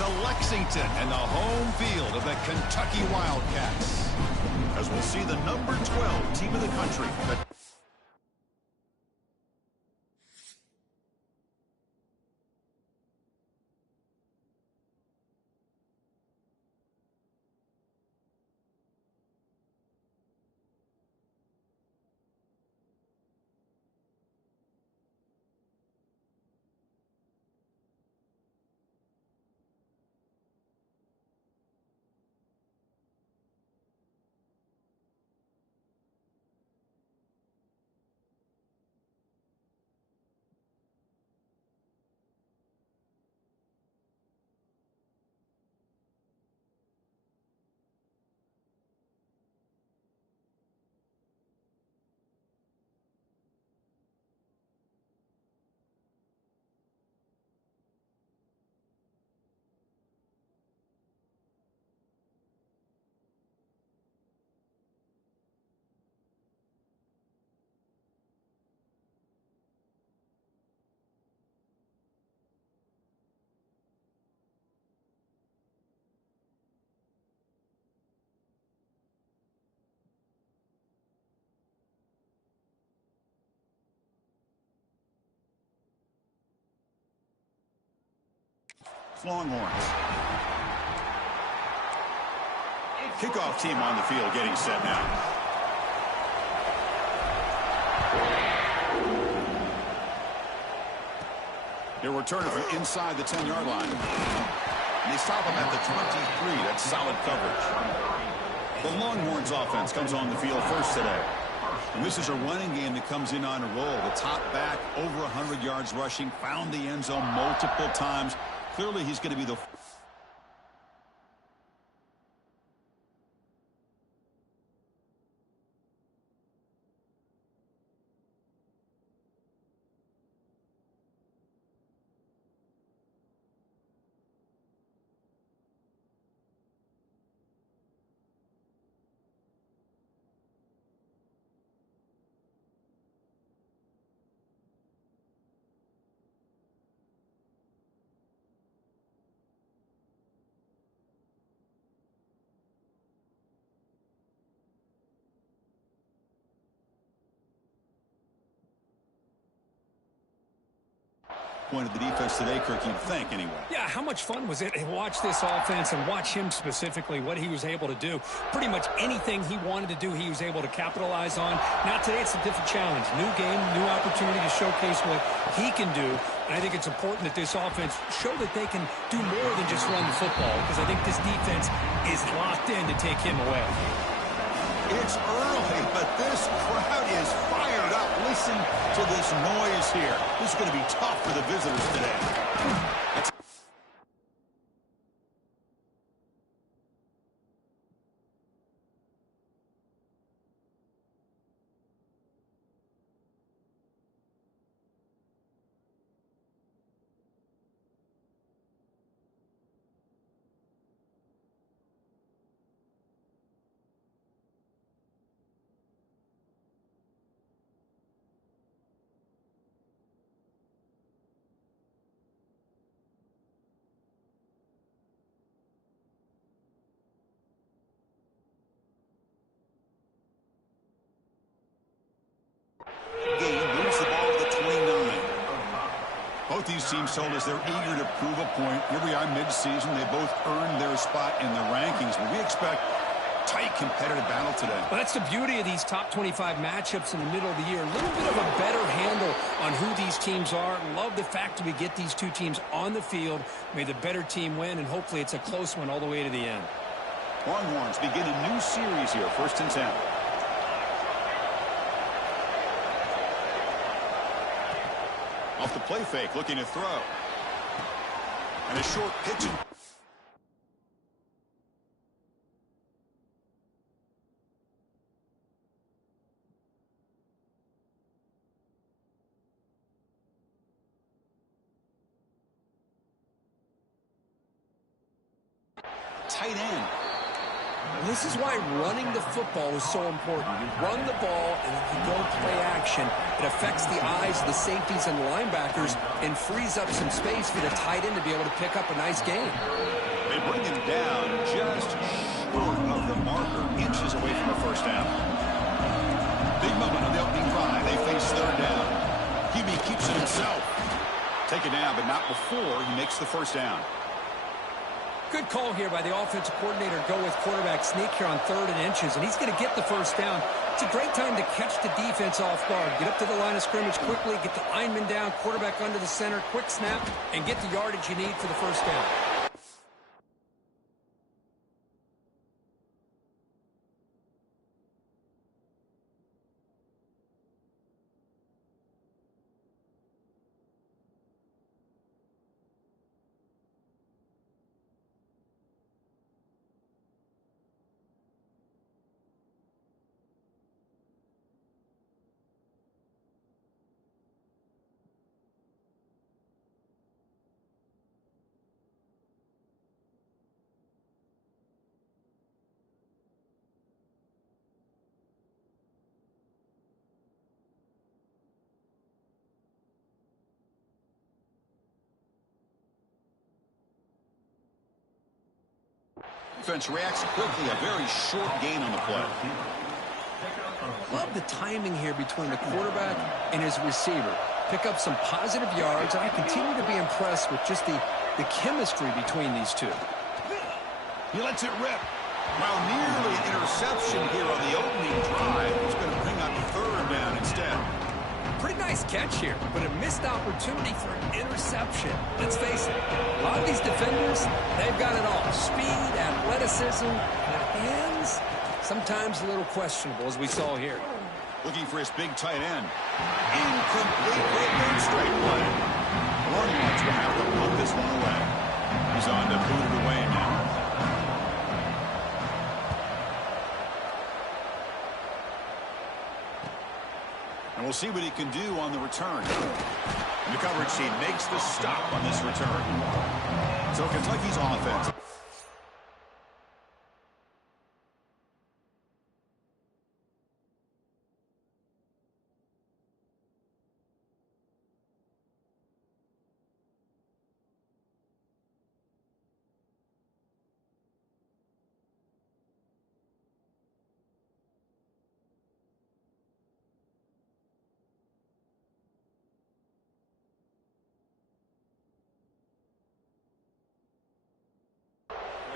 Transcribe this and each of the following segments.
to Lexington and the home field of the Kentucky Wildcats. As we'll see the number 12 team in the country. Longhorns. Kickoff team on the field getting set now. They're returning from inside the 10-yard line. And they stop them at the 23. That's solid coverage. The Longhorns offense comes on the field first today. And this is a running game that comes in on a roll. The top back, over 100 yards rushing, found the end zone multiple times. Clearly, he's going to be the... Point of the defense today, Kirk, you'd think anyway. Yeah, how much fun was it to watch this offense and watch him specifically, what he was able to do. Pretty much anything he wanted to do, he was able to capitalize on. Now today it's a different challenge. New game, new opportunity to showcase what he can do. And I think it's important that this offense show that they can do more than just run the football, because I think this defense is locked in to take him away. It's early, but this crowd is fired up. Listen to this noise here. This is going to be tough for the visitors today. Both these teams told us they're eager to prove a point. Here we are mid-season. They both earned their spot in the rankings, but we expect tight competitive battle today. Well, that's the beauty of these top 25 matchups in the middle of the year. A little bit of a better handle on who these teams are. Love the fact that we get these two teams on the field. May the better team win, and hopefully it's a close one all the way to the end. Longhorns begin a new series here, 1st and 10. Off the play fake, looking to throw. And a short pitch. Tight end. This is why running the football is so important. You run the ball and if you go play action, it affects the eyes of the safeties and the linebackers and frees up some space for the tight end to be able to pick up a nice gain. They bring him down just short of the marker, inches away from the first down. Big moment on the opening drive. They face third down. QB keeps it himself. Take it down, but not before he makes the first down. Good call here by the offensive coordinator. Go with quarterback sneak here on 3rd and inches, and he's going to get the first down. It's a great time to catch the defense off guard. Get up to the line of scrimmage quickly, get the lineman down, quarterback under the center, quick snap, and get the yardage you need for the first down. Defense reacts quickly. A very short gain on the play. Love the timing here between the quarterback and his receiver. Pick up some positive yards, and I continue to be impressed with just the chemistry between these two. He lets it rip. Well, nearly an interception here on the opening drive. He's going to bring up 3rd down instead. Pretty nice catch here, but a missed opportunity for an interception. Let's face it, a lot of these defenders, they've got it all. Speed, athleticism, and hands, sometimes a little questionable, as we saw here. Looking for his big tight end. Incomplete with straight play. Warriors will have to put this one away. He's on to boot it away now. And we'll see what he can do on the return. And the coverage team makes the stop on this return. So Kentucky's offense.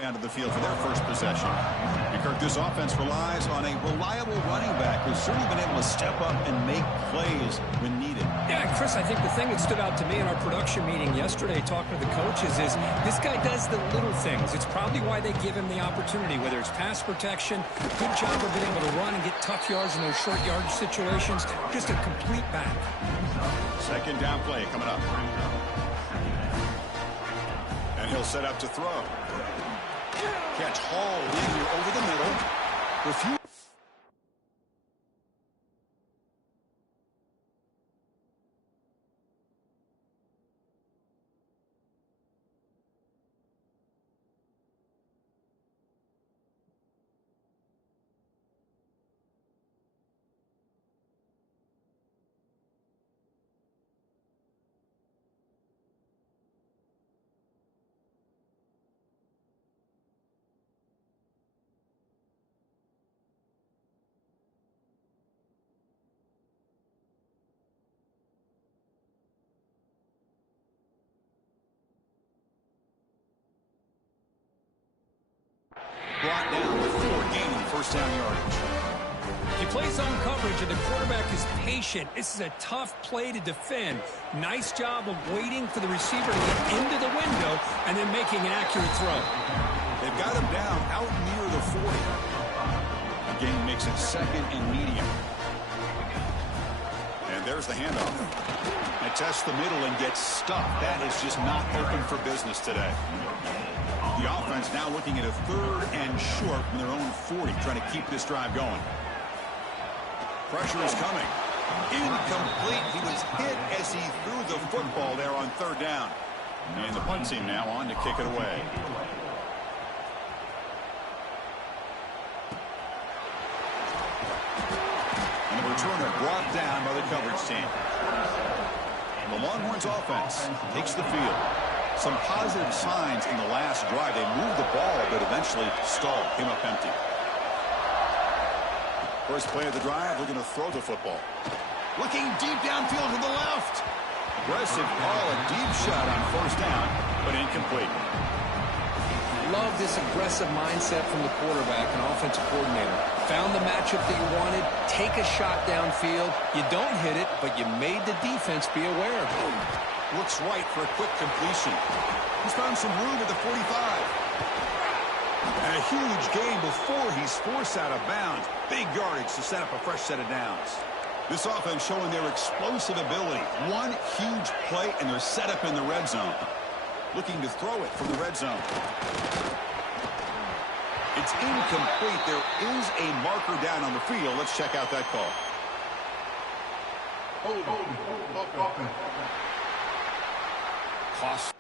Out of the field for their first possession. And Kirk, this offense relies on a reliable running back who's certainly been able to step up and make plays when needed. Yeah, Chris, I think the thing that stood out to me in our production meeting yesterday talking to the coaches is this guy does the little things. It's probably why they give him the opportunity, whether it's pass protection, good job of being able to run and get tough yards in those short yardage situations, just a complete back. 2nd down play coming up. And he'll set up to throw. Catch Hall in here over the middle. Refuse. Brought down before gaining 1st down yardage. He plays zone coverage and the quarterback is patient. This is a tough play to defend. Nice job of waiting for the receiver to get into the window and then making an accurate throw. They've got him down out near the 40. The game makes it 2nd and medium. And there's the handoff. They test the middle and get stuffed. That is just not open for business today. The offense now looking at a 3rd and short from their own 40, trying to keep this drive going. Pressure is coming. Incomplete. He was hit as he threw the football there on 3rd down. And the punt team now on to kick it away. they're brought down by the coverage team. The Longhorns offense takes the field. Some positive signs in the last drive. They moved the ball, but eventually stalled, came up empty. First play of the drive, looking to throw the football. Looking deep downfield to the left. Aggressive call, a deep shot on first down, but incomplete. Love this aggressive mindset from the quarterback and offensive coordinator. Found the matchup that you wanted, take a shot downfield. You don't hit it, but you made the defense be aware of it. Looks right for a quick completion. He's found some room at the 45. And a huge gain before he's forced out of bounds. Big yardage to set up a fresh set of downs. This offense showing their explosive ability. One huge play, and they're set up in the red zone. Looking to throw it from the red zone. It's incomplete. There is a marker down on the field. Let's check out that call. Cost.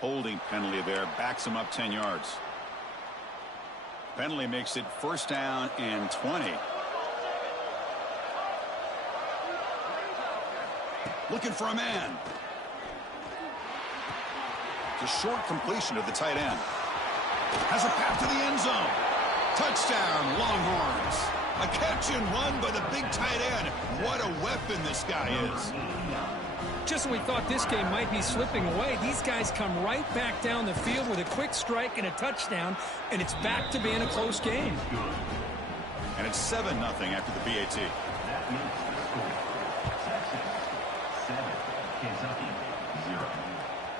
Holding penalty there, backs him up 10 yards. Penalty makes it first down and 20. Looking for a man. It's a short completion of the tight end. Has a path to the end zone. Touchdown, Longhorns. A catch and run by the big tight end. What a weapon this guy is. Just when we thought this game might be slipping away, these guys come right back down the field with a quick strike and a touchdown, and it's back to being a close game. And it's 7-0 after the PAT.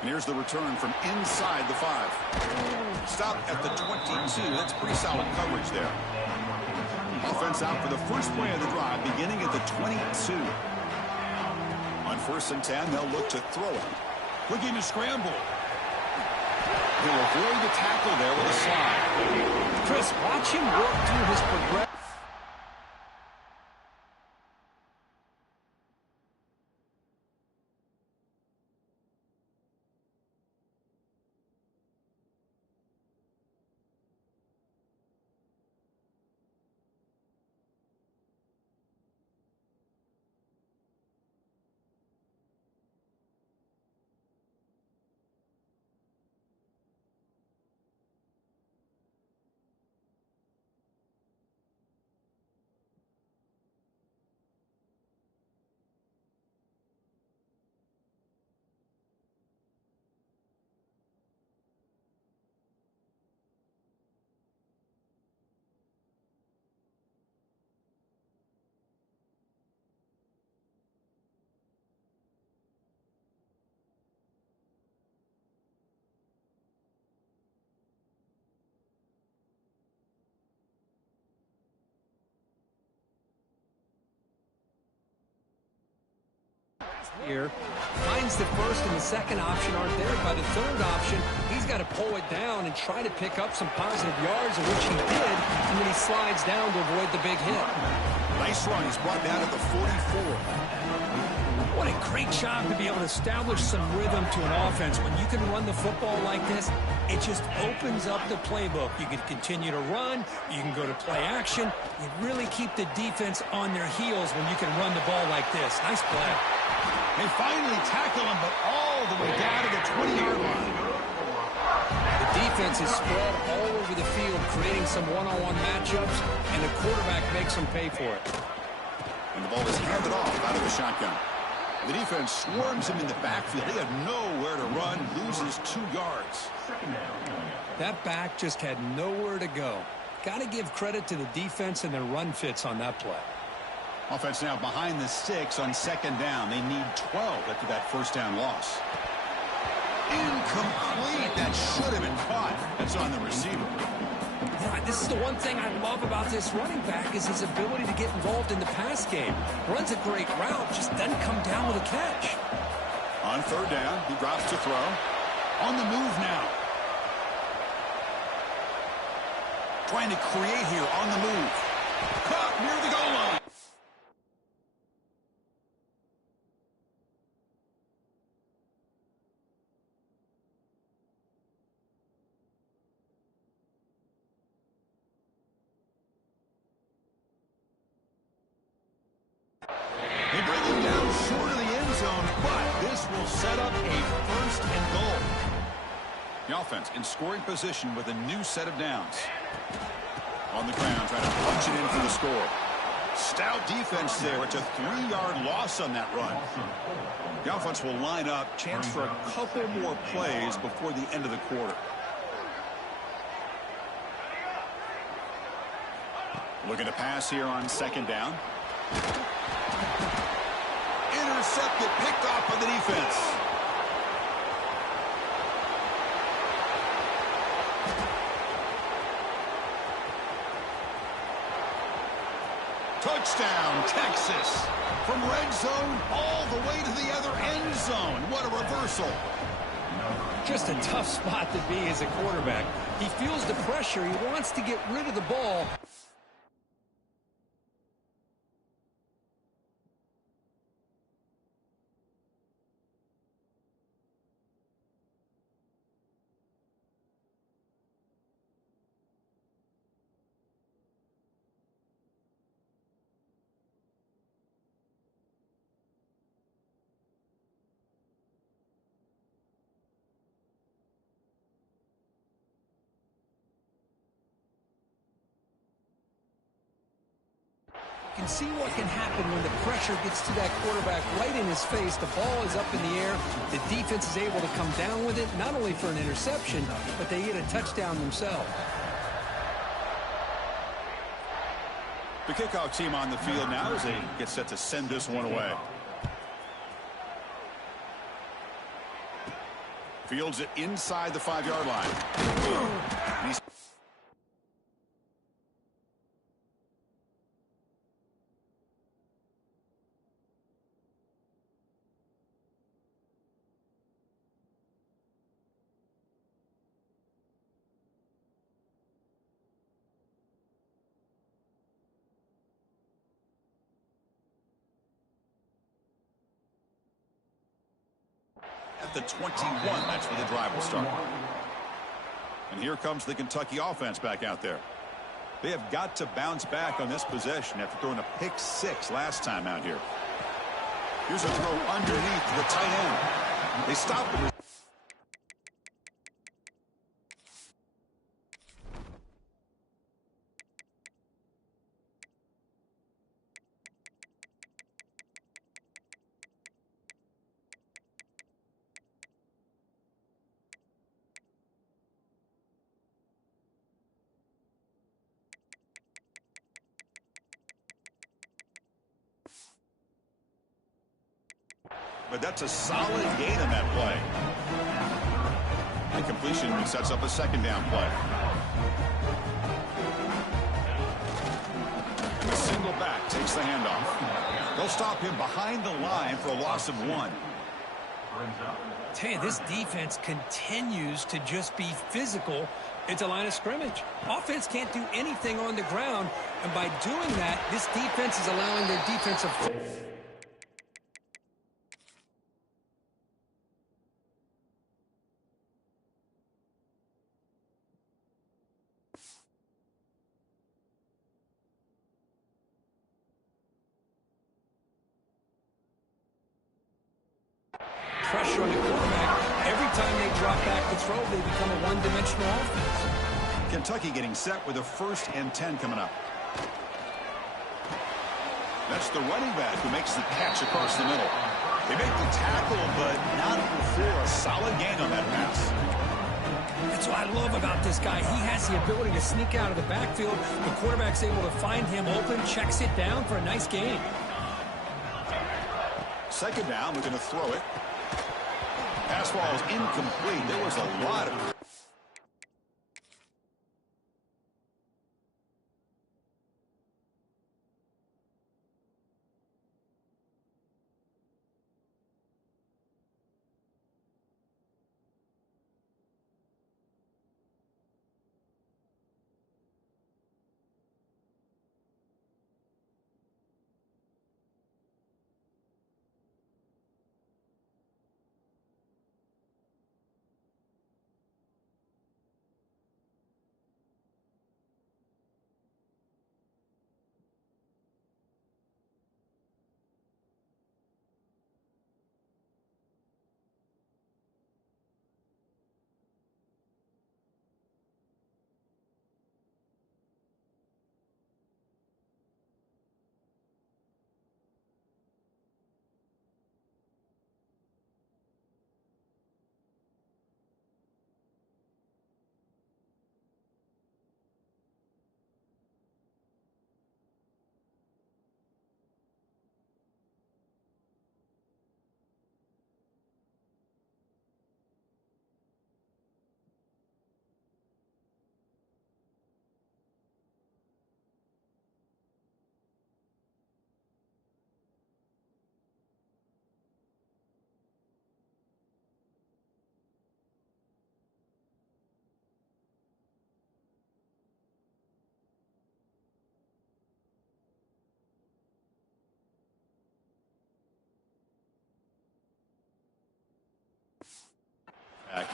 And here's the return from inside the 5. Stop at the 22. That's pretty solid coverage there. Offense out for the first play of the drive, beginning at the 22. On 1st and 10, they'll look to throw it. Looking to scramble. He'll avoid the tackle there with a slide. Chris, watch him work through his progression. Here finds the first and the second option aren't there. By the third option, he's got to pull it down and try to pick up some positive yards, which he did, and then he slides down to avoid the big hit. Nice run. He's brought down at the 44. What a great job to be able to establish some rhythm to an offense. When you can run the football like this, it just opens up the playbook. You can continue to run. You can go to play action. You really keep the defense on their heels when you can run the ball like this. Nice play. They finally tackle him, but all the way down to the 20-yard line. The defense is spread all over the field, creating some one-on-one matchups, and the quarterback makes them pay for it. And the ball is handed off out of the shotgun. The defense swarms him in the backfield. They have nowhere to run, loses 2 yards. That back just had nowhere to go. Got to give credit to the defense and their run fits on that play. Offense now behind the 6 on 2nd down. They need 12 after that first down loss. Incomplete. That should have been caught. That's on the receiver. Yeah, this is the one thing I love about this running back is his ability to get involved in the pass game. Runs a great route, just doesn't come down with a catch. On 3rd down, he drops to throw. On the move now. Trying to create here on the move. Caught near the goal line. They bring him down short of the end zone, but this will set up a 1st and goal. The offense in scoring position with a new set of downs. On the ground, trying to punch it in for the score. Stout defense there. It's a 3-yard loss on that run. The offense will line up. Chance for a couple more plays before the end of the quarter. Looking to pass here on 2nd down. Intercepted, picked off by the defense. Touchdown, Texas. From red zone all the way to the other end zone. What a reversal. Just a tough spot to be as a quarterback. He feels the pressure. He wants to get rid of the ball. You can see what can happen when the pressure gets to that quarterback right in his face. The ball is up in the air. The defense is able to come down with it, not only for an interception, but they get a touchdown themselves. The kickoff team on the field now as they get set to send this one away. Fields it inside the 5-yard line. At the 21, that's where the drive will start. And here comes the Kentucky offense back out there. They have got to bounce back on this possession after throwing a pick-6 last time out here. Here's a throw underneath the tight end. They stop the but that's a solid gain on that play. And completion sets up a 2nd down play. And the single back takes the handoff. They'll stop him behind the line for a loss of 1. Tell you, this defense continues to just be physical at the line of scrimmage. Offense can't do anything on the ground, and by doing that, this defense is allowing their defensive... pressure on the quarterback. Every time they drop back to throw, they become a one-dimensional offense. Kentucky getting set with a 1st and 10 coming up. That's the running back who makes the catch across the middle. They make the tackle, but not before a solid gain on that pass. That's what I love about this guy. He has the ability to sneak out of the backfield. The quarterback's able to find him open, checks it down for a nice gain. 2nd down, we're going to throw it. Pass ball is incomplete. There was a lot of...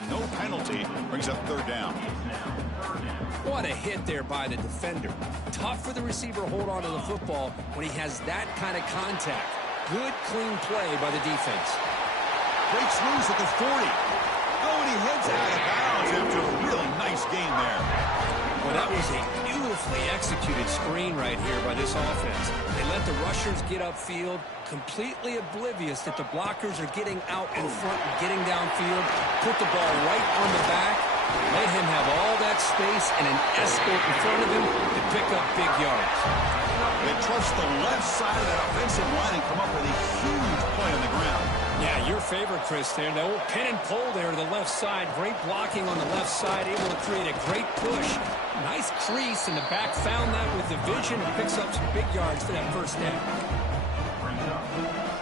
No penalty brings up 3rd down. What a hit there by the defender. Tough for the receiver to hold on to the football when he has that kind of contact. Good, clean play by the defense. Breaks loose at the 40. Oh, and he heads out of bounds after a really nice gain there. Well, that was a beautifully executed screen right here by this offense. They let the rushers get upfield, completely oblivious that the blockers are getting out in front and getting downfield, put the ball right on the back, let him have all that space and an escort in front of him to pick up big yards. They trust the left side of that offensive line and come up with a huge play on the ground. Yeah, your favorite, Chris, there. The old pin and pull there to the left side. Great blocking on the left side, able to create a great push. Nice crease, and the back found that with the vision and picks up some big yards for that 1st down.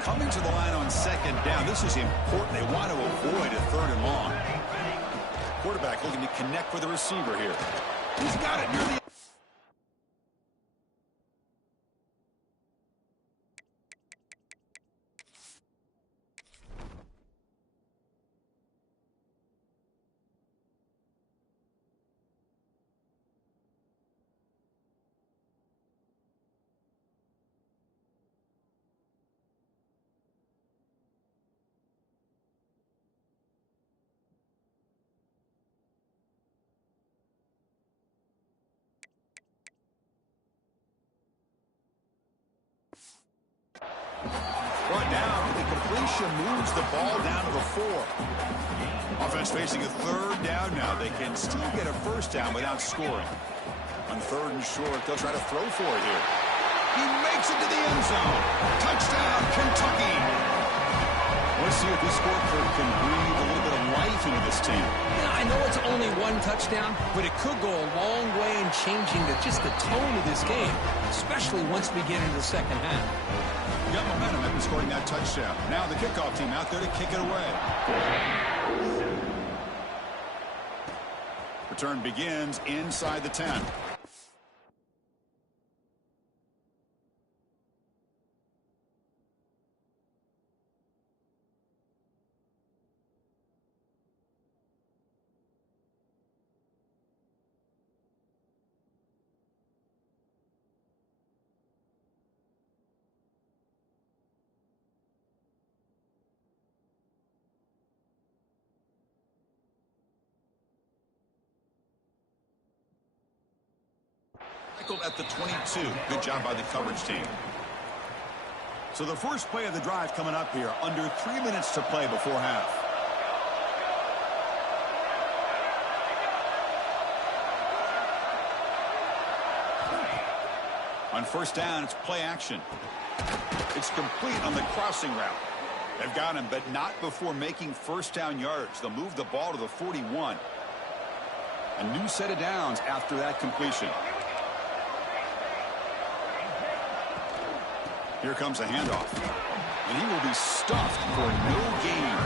Coming to the line on 2nd down, this is important. They want to avoid a 3rd and long. Quarterback looking to connect with the receiver here. He's got it near the... Brought down, the completion moves the ball down to the 4. Offense facing a 3rd down now. They can still get a 1st down without scoring. On 3rd and short, they'll try to throw for it here. He makes it to the end zone. Touchdown, Kentucky. Let's see if this scorecard can breathe a little bit of life into this team. Yeah, I know it's only 1 touchdown, but it could go a long way in changing just the tone of this game, especially once we get into the 2nd half. Got momentum after scoring that touchdown. Now the kickoff team out there to kick it away. Return begins inside the 10. tackled at the 22. Good job by the coverage team. So the first play of the drive coming up here. Under 3 minutes to play before half. On first down, it's play action. It's complete on the crossing route. They've got him, but not before making first down yards. They'll move the ball to the 41. A new set of downs after that completion. Here comes a handoff. And he will be stuffed for no gain.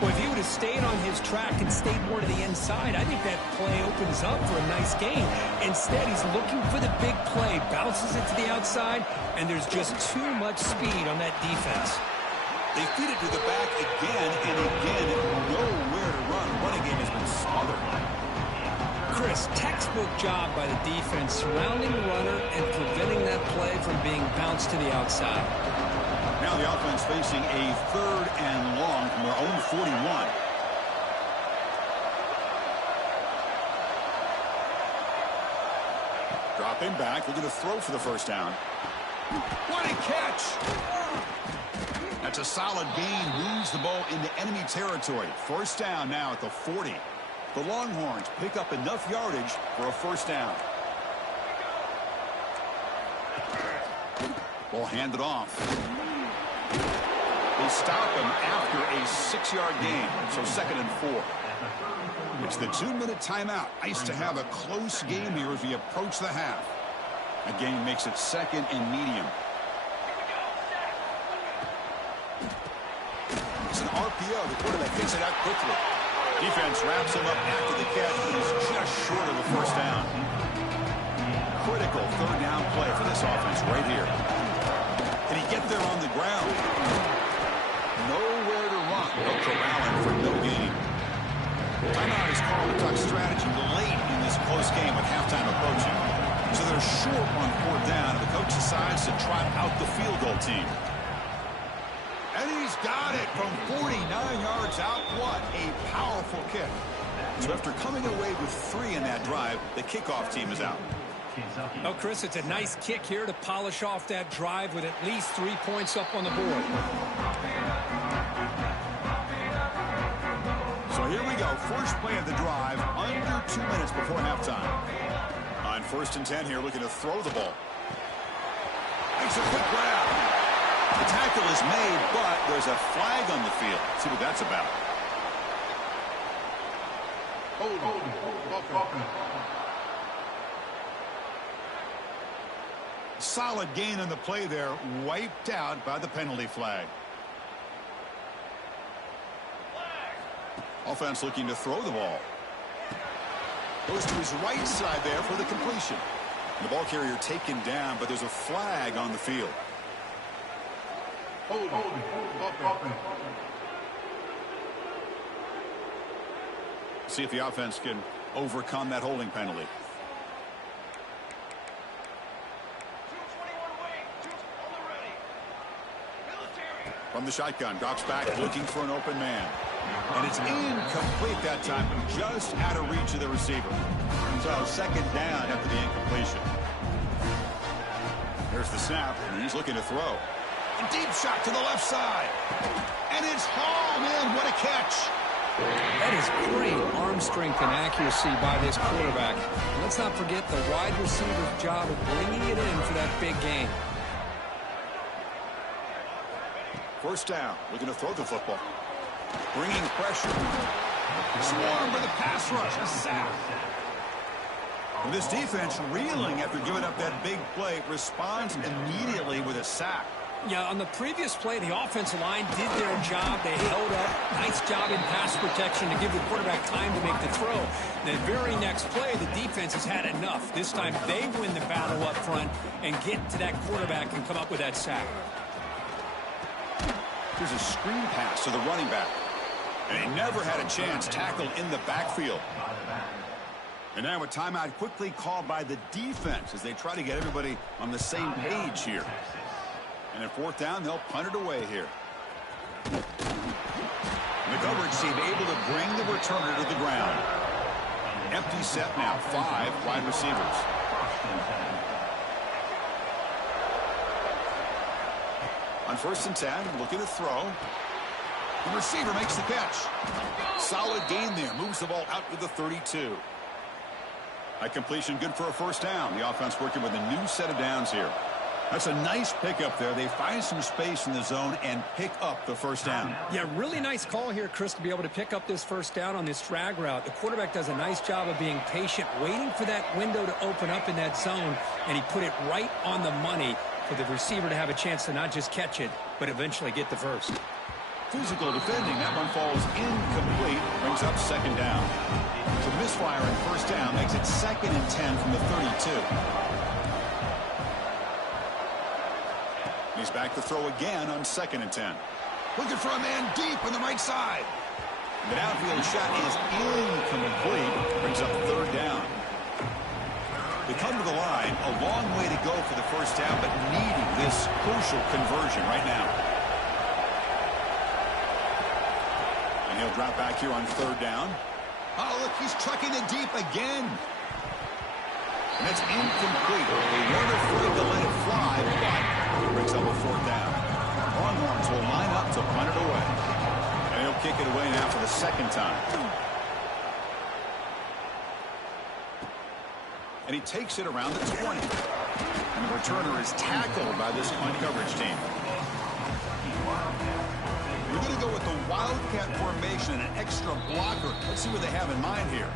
Well, if he would have stayed on his track and stayed more to the inside, I think that play opens up for a nice gain. Instead, he's looking for the big play, bounces it to the outside, and there's just too much speed on that defense. They feed it to the back again and again. Nowhere to run. Running game has been smothered. Chris, textbook job by the defense surrounding the runner and preventing that play from being bounced to the outside. Now the offense facing a 3rd and long from their own 41. Dropping back, looking to throw for the first down. What a catch! That's a solid gain, moves the ball into enemy territory. First down now at the 40. The Longhorns pick up enough yardage for a first down. Ball handed off. They stop him after a 6-yard gain, so 2nd and 4. It's the 2-minute timeout. Nice to have a close game here as we approach the half. A gain makes it 2nd and medium. It's an RPO. The quarterback gets it out quickly. Defense wraps him up after the catch, but he's just short of a first down. Critical 3rd down play for this offense right here. Can he get there on the ground? Nowhere to run. They'll corral him for no gain. Timeout is called to talk strategy late in this close game with halftime approaching. So they're short on 4th down, and the coach decides to trot out the field goal team. And he's got it from 49 yards out. What a powerful kick. So after coming away with 3 in that drive, the kickoff team is out. Oh, Chris, it's a nice kick here to polish off that drive with at least 3 points up on the board. So here we go. First play of the drive, under 2 minutes before halftime. On 1st and 10 here, looking to throw the ball. Makes a quick grab. The tackle is made, but there's a flag on the field. Let's see what that's about. Solid gain on the play there, wiped out by the penalty flag. Offense looking to throw the ball. Goes to his right side there for the completion. The ball carrier taken down, but there's a flag on the field. See if the offense can overcome that holding penalty. From the shotgun, drops back, looking for an open man. And it's incomplete that time, just out of reach of the receiver. So 2nd down after the incompletion. There's the snap, and he's looking to throw. A deep shot to the left side. And it's hauled in. What a catch. That is great arm strength and accuracy by this quarterback. Let's not forget the wide receiver's job of bringing it in for that big gain. First down, looking to throw the football. Bringing pressure. Swarm with a pass rush, a sack. And this defense reeling after giving up that big play, responds immediately with a sack. Yeah, on the previous play, the offensive line did their job. They held up. Nice job in pass protection to give the quarterback time to make the throw. The very next play, the defense has had enough. This time, they win the battle up front and get to that quarterback and come up with that sack. Here's a screen pass to the running back. And he never had a chance, tackled in the backfield. And now a timeout quickly called by the defense as they try to get everybody on the same page here. And at 4th down, they'll punt it away here. The coverage team able to bring the returner to the ground. Empty set now, 5 wide receivers. On 1st and 10, looking to throw. The receiver makes the catch. Solid gain there. Moves the ball out to the 32. That completion good for a 1st down. The offense working with a new set of downs here. That's a nice pickup there. They find some space in the zone and pick up the 1st down. Yeah, really nice call here, Chris, to be able to pick up this 1st down on this drag route. The quarterback does a nice job of being patient, waiting for that window to open up in that zone, and he put it right on the money for the receiver to have a chance to not just catch it, but eventually get the 1st. Physical defending. That one falls incomplete. Brings up 2nd down. So the misfire on 1st down makes it 2nd and 10 from the 32. He's back to throw again on 2nd and 10. Looking for a man deep on the right side. The downfield shot is incomplete. Brings up 3rd down. They come to the line. A long way to go for the 1st down, but needing this crucial conversion right now. And he'll drop back here on 3rd down. Oh, look, he's trucking it deep again. And it's incomplete. They weren't afraid to let it fly, but it brings up a 4th down. Longhorns will line up to punt it away. And he'll kick it away now for the 2nd time. And he takes it around the 20. And the returner is tackled by this punt coverage team. We're going to go with the Wildcat formation and an extra blocker. Let's see what they have in mind here.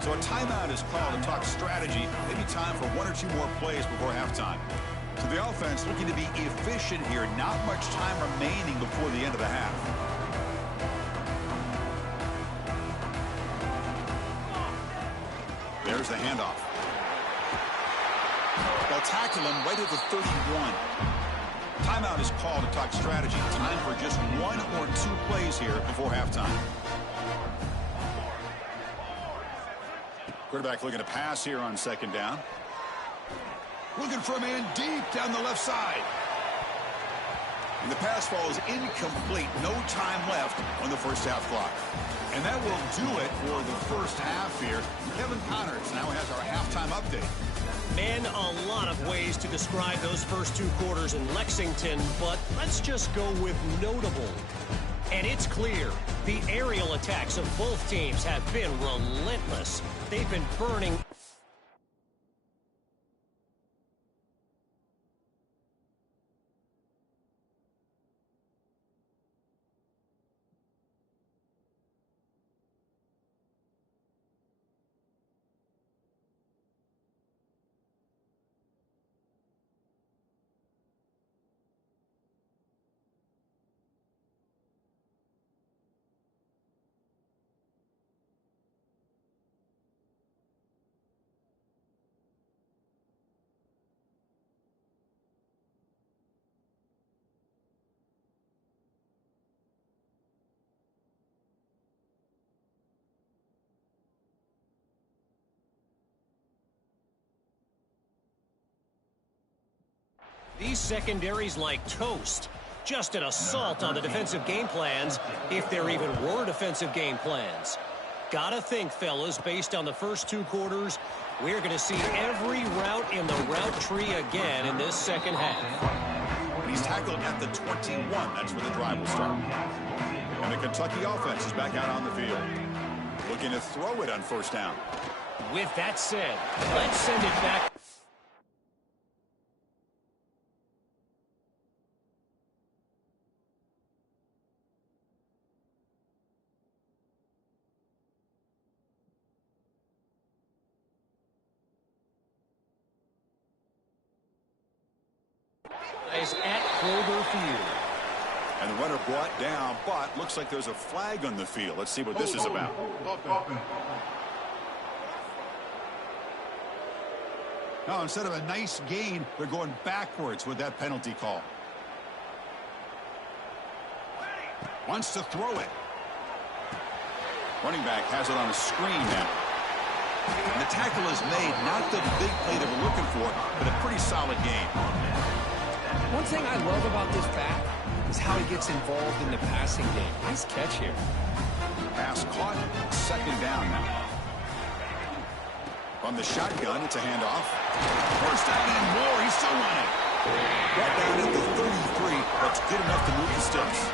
So a timeout is called to talk strategy. Maybe time for 1 or 2 more plays before halftime. So the offense looking to be efficient here. Not much time remaining before the end of the half. There's the handoff. They'll tackle him right at the 31. Timeout is called to talk strategy. Time for just 1 or 2 plays here before halftime. Quarterback looking to pass here on 2nd down. Looking for a man deep down the left side. And the pass falls incomplete. No time left on the 1st half clock. And that will do it for the 1st half here. Kevin Connors now has our halftime update. Man, a lot of ways to describe those first 2 quarters in Lexington, but let's just go with notable. And it's clear, the aerial attacks of both teams have been relentless. They've been burning. These secondaries like toast. Just an assault on the defensive game plans, if there even were defensive game plans. Gotta think, fellas, based on the first 2 quarters, we're going to see every route in the route tree again in this 2nd half. He's tackled at the 21. That's where the drive will start. And the Kentucky offense is back out on the field. Looking to throw it on 1st down. With that said, let's send it back. At Kroger Field. And the runner brought down, but looks like there's a flag on the field. Let's see what this is about. Now, instead of a nice gain, they're going backwards with that penalty call. Wants to throw it. Running back has it on a screen now. And the tackle is made. Not the big play that we're looking for, but a pretty solid game. One thing I love about this back is how he gets involved in the passing game. Nice catch here. Pass caught. 2nd down now. From the shotgun, it's a handoff. First down and more. He's still running. Right down at the 33. That's good enough to move the sticks.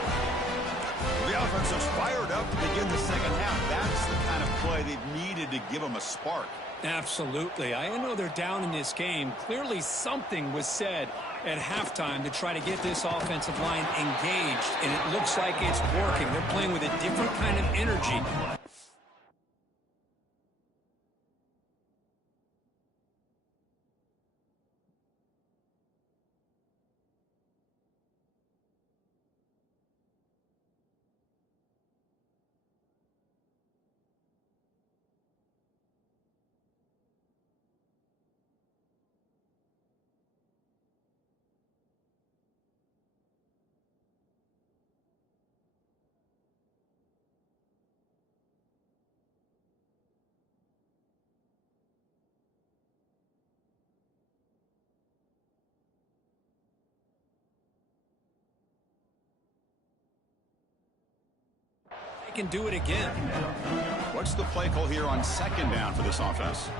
The offense is fired up to begin the second half. That's the kind of play they've needed to give them a spark. Absolutely. I know they're down in this game. Clearly something was said at halftime to try to get this offensive line engaged, and it looks like it's working. They're playing with a different kind of energy. Can do it again. What's the play call here on second down for this offense?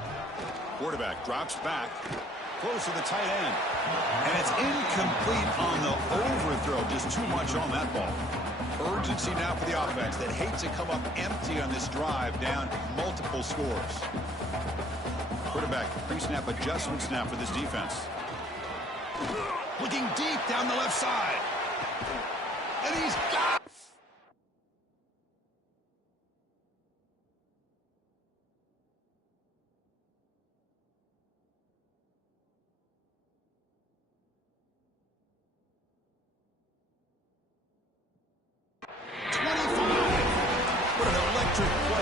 Quarterback drops back, close to the tight end, and it's incomplete on the overthrow. Just too much on that ball. Urgency now for the offense that hates to come up empty on this drive, down multiple scores. Quarterback pre-snap adjustment snap for this defense. Looking deep down the left side, and he's got.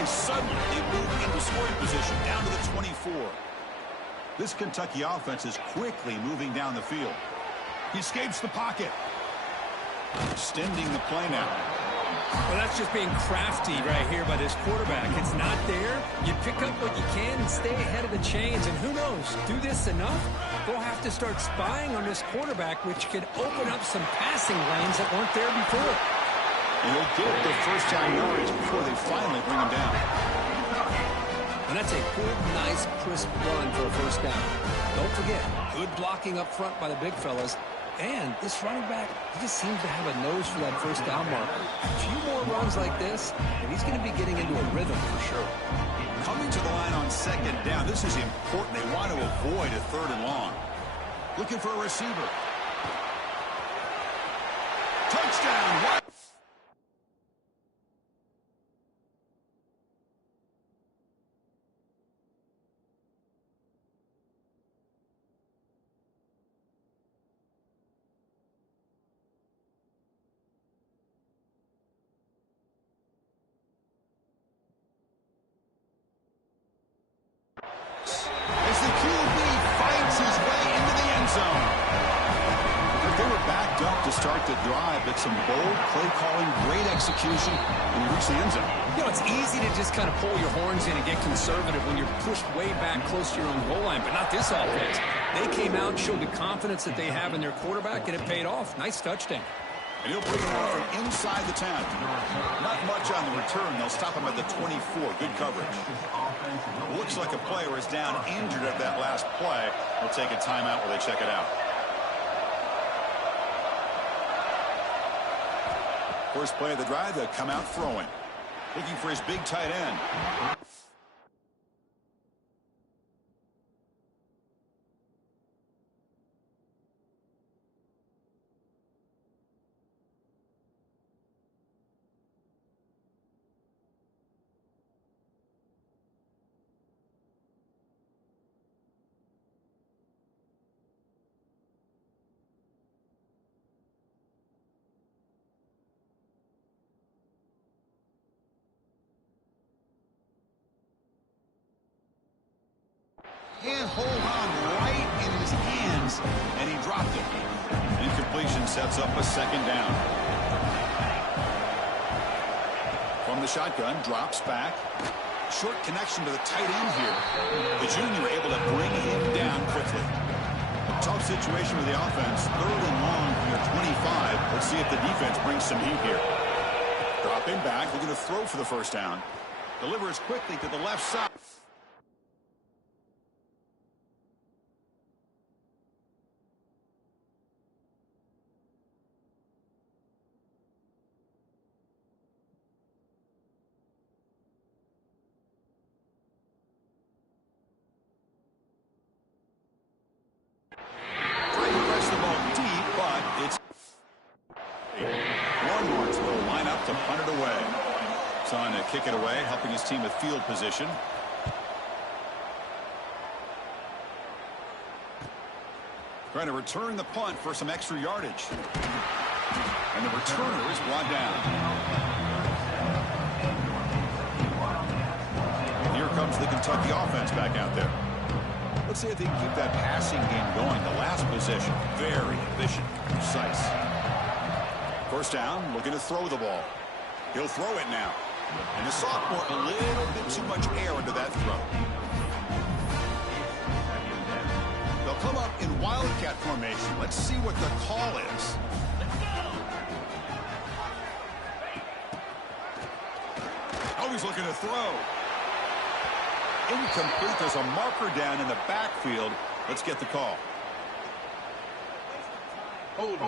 Suddenly, they move into scoring position down to the 24. This Kentucky offense is quickly moving down the field. He escapes the pocket. Extending the play now. Well, that's just being crafty right here by this quarterback. It's not there. You pick up what you can and stay ahead of the chains. And who knows, do this enough, they'll have to start spying on this quarterback, which could open up some passing lanes that weren't there before. And he'll get the first down yards before they finally bring him down. And that's a good, nice, crisp run for a first down. Don't forget, good blocking up front by the big fellas. And this running back, he just seems to have a nose for that first down marker. A few more runs like this, and he's going to be getting into a rhythm for sure. Coming to the line on second down, this is important. They want to avoid a third and long. Looking for a receiver. Touchdown! What? As the QB fights his way into the end zone. They were backed up to start the drive, but some bold play calling, great execution, and you reach the end zone. You know, it's easy to just kind of pull your horns in and get conservative when you're pushed way back close to your own goal line, but not this offense. They came out and showed the confidence that they have in their quarterback, and it paid off. Nice touchdown. And he'll bring it out from inside the 10. Not much on the return. They'll stop him at the 24. Good coverage. Looks like a player is down injured at that last play. They'll take a timeout while they check it out. First play of the drive, they'll come out throwing. Looking for his big tight end. Can't hold on right in his hands, and he dropped it. Incompletion sets up a second down. From the shotgun, drops back. Short connection to the tight end here. The junior able to bring him down quickly. A tough situation for the offense. Third and long from their 25. Let's see if the defense brings some heat here. Dropping back, looking to throw for the first down. Delivers quickly to the left side. kick it away, helping his team with field position. Trying to return the punt for some extra yardage. And the returner is brought down. Here comes the Kentucky offense back out there. Let's see if they can keep that passing game going. The last possession, very efficient, precise. First down, looking to throw the ball. He'll throw it now. And the sophomore, a little bit too much air into that throw. They'll come up in wildcat formation. Let's see what the call is. Oh, he's looking to throw. Incomplete. There's a marker down in the backfield. Let's get the call. Hold.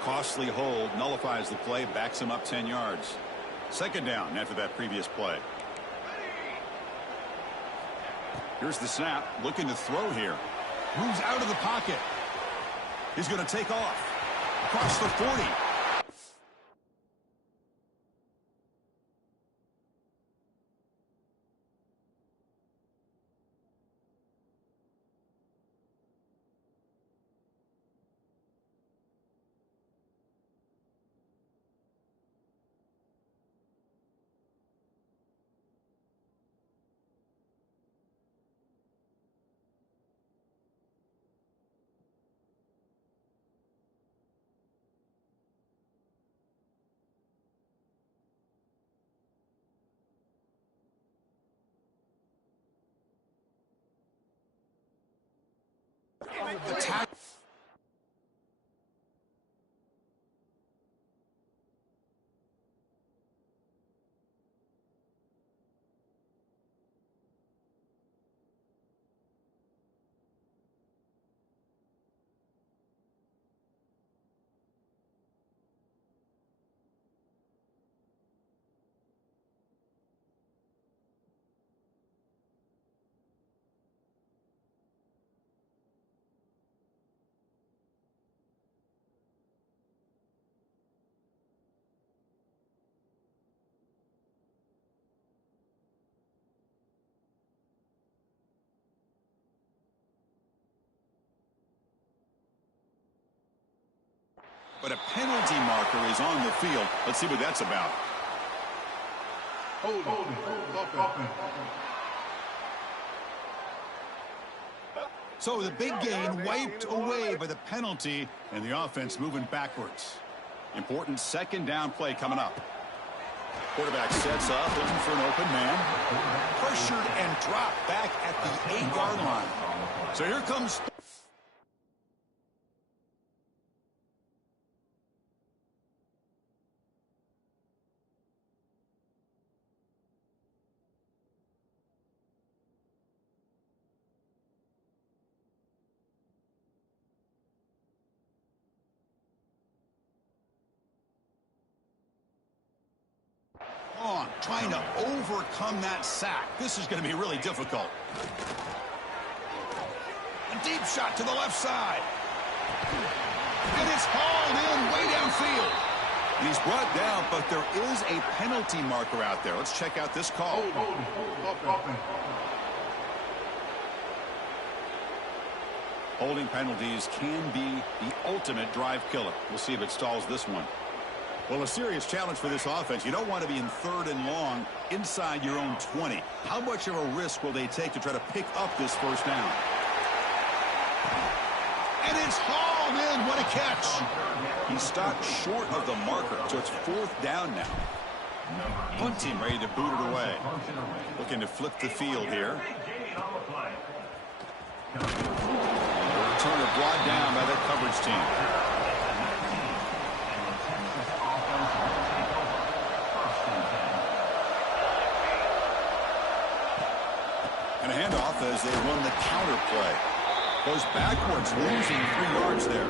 Costly hold, nullifies the play, backs him up 10 yards. Second down after that previous play. Here's the snap, looking to throw here. Moves out of the pocket. He's going to take off. Across the 40. The tackle. But a penalty marker is on the field. Let's see what that's about. Hold. So the big gain wiped away by the penalty, and the offense moving backwards. Important second down play coming up. Quarterback sets up, looking for an open man. Pressured and dropped back at the 8-yard line. So here comes... trying to overcome that sack. This is going to be really difficult. A deep shot to the left side. And it's hauled in way downfield. And he's brought down, but there is a penalty marker out there. Let's check out this call. Holding penalties can be the ultimate drive killer. We'll see if it stalls this one. Well, a serious challenge for this offense. You don't want to be in 3rd and long inside your own 20. How much of a risk will they take to try to pick up this first down? And it's hauled in. What a catch. He stopped short of the marker, so it's 4th down now. Punt team ready to boot it away. Looking to flip the field here. The returner brought down by the coverage team. And a handoff as they run the counter play. Goes backwards, losing 3 yards there.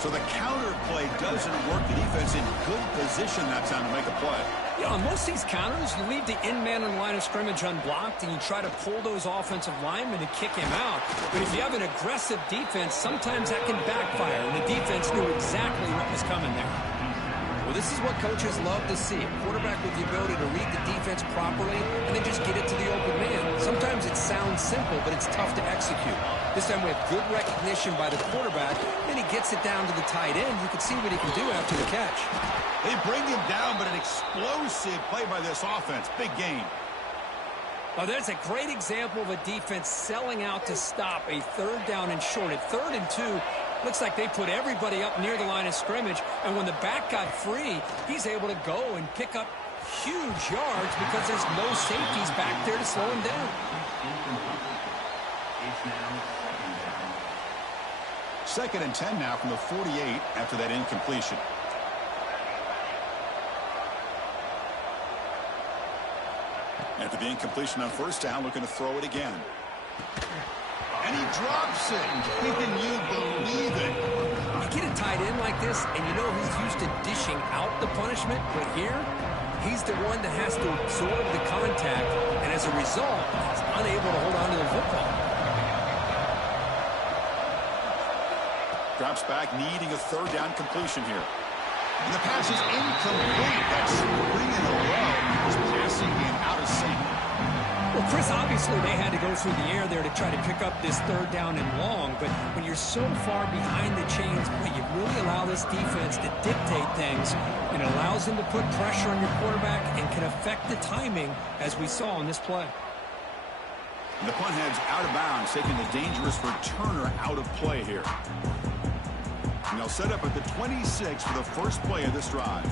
So the counter play doesn't work, the defense in good position that time to make a play. Yeah, on most of these counters, you leave the in-man on the line of scrimmage unblocked, and you try to pull those offensive linemen to kick him out. But if you have an aggressive defense, sometimes that can backfire, and the defense knew exactly what was coming there. Well, this is what coaches love to see. A quarterback with the ability to read the defense properly and then just get it to the open man. Sometimes it sounds simple, but it's tough to execute. This time we have good recognition by the quarterback, then he gets it down to the tight end. You can see what he can do after the catch. They bring him down, but an explosive play by this offense. Big game. Well, there's a great example of a defense selling out to stop a third down and short. At 3rd and 2, looks like they put everybody up near the line of scrimmage, and when the back got free, he's able to go and pick up huge yards because there's no safeties back there to slow him down. 2nd and 10 now from the 48 after that incompletion. After the incompletion on 1st down, looking to throw it again. And he drops it. Can you believe it? You get a tight end like this, and you know he's used to dishing out the punishment, but here, he's the one that has to absorb the contact, and as a result, he's unable to hold on to the football. Drops back, needing a 3rd down completion here. And the pass is incomplete. That's 3 in a row. His passing game out of sync. Well, Chris, obviously they had to go through the air there to try to pick up this 3rd down and long, but when you're so far behind the chains, boy, you really allow this defense to dictate things, and it allows them to put pressure on your quarterback and can affect the timing, as we saw in this play. And the punt heads out of bounds, taking the dangerous returner out of play here. And they'll set up at the 26 for the first play of this drive.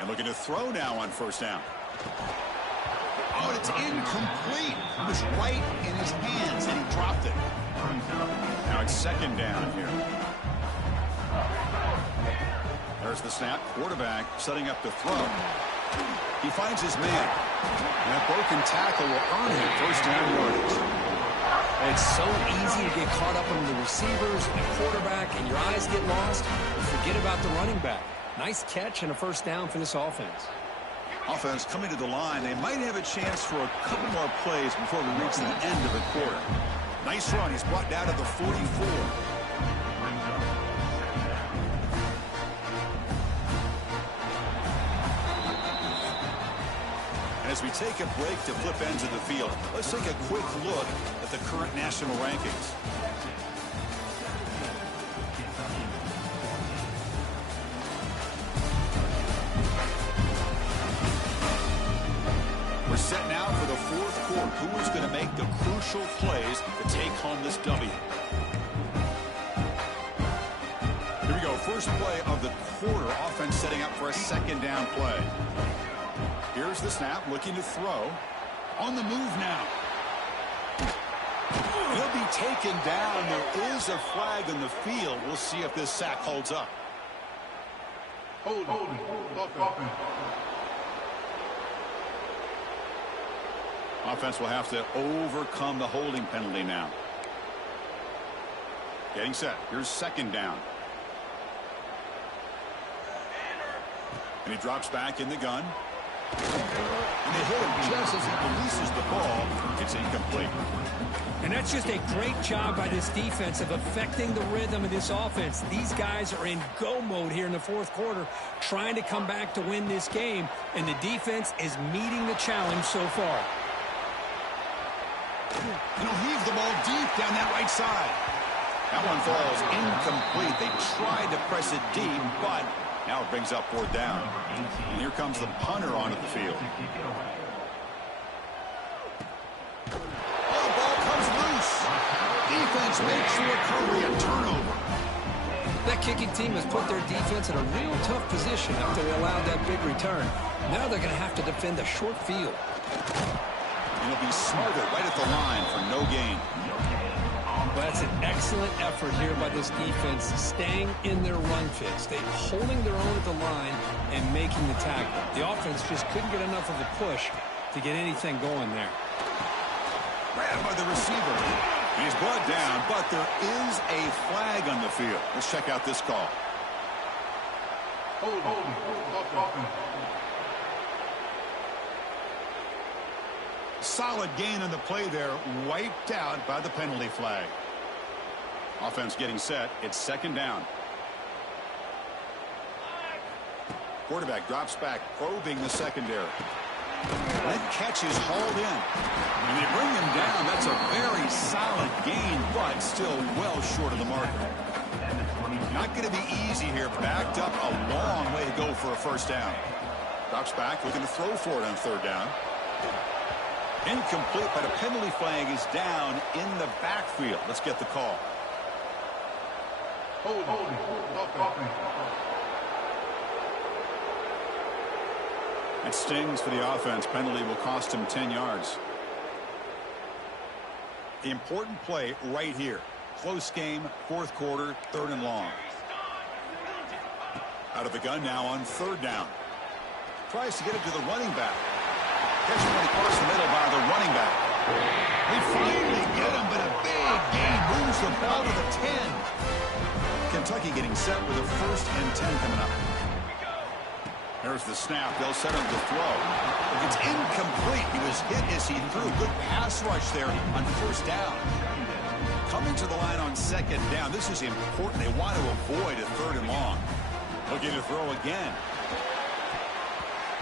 And looking to throw now on 1st down. Oh, and it's incomplete. It was right in his hands, and he dropped it. Now it's 2nd down here. There's the snap. Quarterback setting up to throw. He finds his man. And that broken tackle will earn him 1st down yardage. It's so easy to get caught up on the receivers and the quarterback, and your eyes get lost. Forget about the running back. Nice catch and a 1st down for this offense. Offense coming to the line. They might have a chance for a couple more plays before we reach the end of the quarter. Nice run. He's brought down to the 44. As we take a break to flip ends of the field, let's take a quick look at the current national rankings. We're set now for the 4th quarter. Who is going to make the crucial plays to take home this W? Here we go. First play of the quarter. Offense setting up for a 2nd down play. Here's the snap, looking to throw. On the move now. He'll be taken down. There is a flag on the field. We'll see if this sack holds up. Hold. Offense will have to overcome the holding penalty now. Getting set. Here's 2nd down. And he drops back in the gun. And they hit him just as he releases the ball. It's incomplete. And that's just a great job by this defense of affecting the rhythm of this offense. These guys are in go mode here in the 4th quarter, trying to come back to win this game, and the defense is meeting the challenge so far. And he'll heave the ball deep down that right side. That one falls incomplete. They tried to press it deep, but now it brings up 4th down. And here comes the punter onto the field. Oh, the ball comes loose. Defense makes the recovery, a turnover. That kicking team has put their defense in a real tough position after they allowed that big return. Now they're going to have to defend a short field. And he'll be smothered right at the line for no gain. Well, that's an excellent effort here by this defense, staying in their run fit, holding their own at the line and making the tackle. The offense just couldn't get enough of a push to to get anything going there. Grabbed by the receiver. He's brought down, but there is a flag on the field. Let's check out this call. Solid gain on the play there, wiped out by the penalty flag. Offense getting set. It's second down. Quarterback drops back, probing the secondary. That catch is hauled in. And they bring him down. That's a very solid gain, but still well short of the marker. Not going to be easy here. Backed up a long way to go for a first down. Drops back, looking to throw for it on third down. Incomplete, but a penalty flag is down in the backfield. Let's get the call. It stings for the offense. Penalty will cost him 10 yards. The important play right here. Close game, fourth quarter, third and long. Out of the gun now on third down. Tries to get it to the running back. Catch one across the middle by the running back. They finally get him, but a big gain moves the ball to the 10. Kentucky getting set with a 1st and 10 coming up. There's the snap. They'll set him to throw. It's incomplete. He was hit as he threw. Good pass rush there on first down. Coming to the line on second down. This is important. They want to avoid a third and long. Looking to throw again.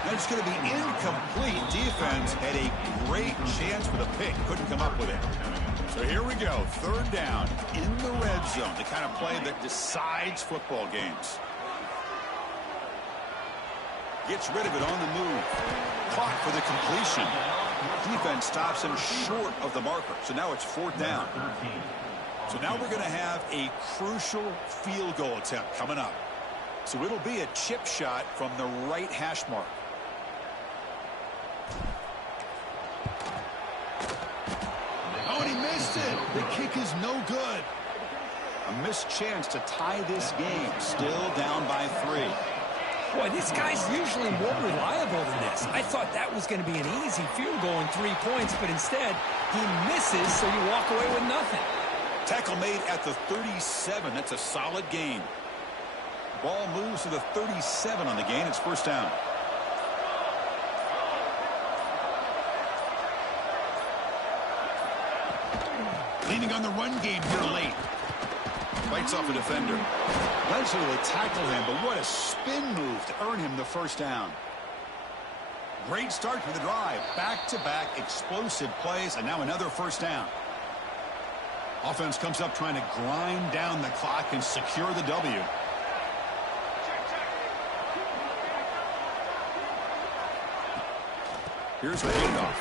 That's going to be incomplete. Defense had a great chance for the pick. Couldn't come up with it. So here we go. Third down in the red zone. The kind of play that decides football games. Gets rid of it on the move. Clock for the completion. Defense stops him short of the marker. So now it's fourth down. So now we're going to have a crucial field goal attempt coming up. So it'll be a chip shot from the right hash mark. Oh, and he missed it. The kick is no good. A missed chance to tie this game. Still down by 3. Boy, this guy's usually more reliable than this. I thought that was going to be an easy field goal in 3 points, but instead, he misses, so you walk away with nothing. Tackle made at the 37. That's a solid gain. Ball moves to the 37 on the gain. It's first down. Leaning on the run game here late. Bites off a defender. Eventually they tackle him, but what a spin move to earn him the first down. Great start for the drive. Back-to-back explosive plays, and now another first down. Offense comes up trying to grind down the clock and secure the W. Here's the handoff.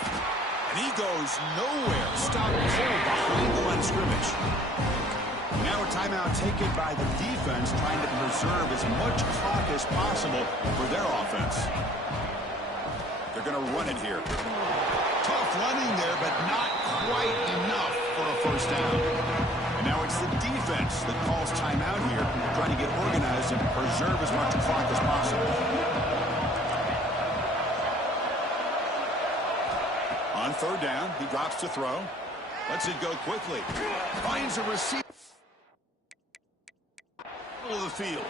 And he goes nowhere. Stopped cold behind the line of scrimmage. Now a timeout taken by the defense, trying to preserve as much clock as possible for their offense. They're going to run it here. Tough running there, but not quite enough for a first down. And now it's the defense that calls timeout here, trying to get organized and preserve as much clock as possible. On third down, he drops to throw. Lets it go quickly. Finds a receiver. Middle of the field.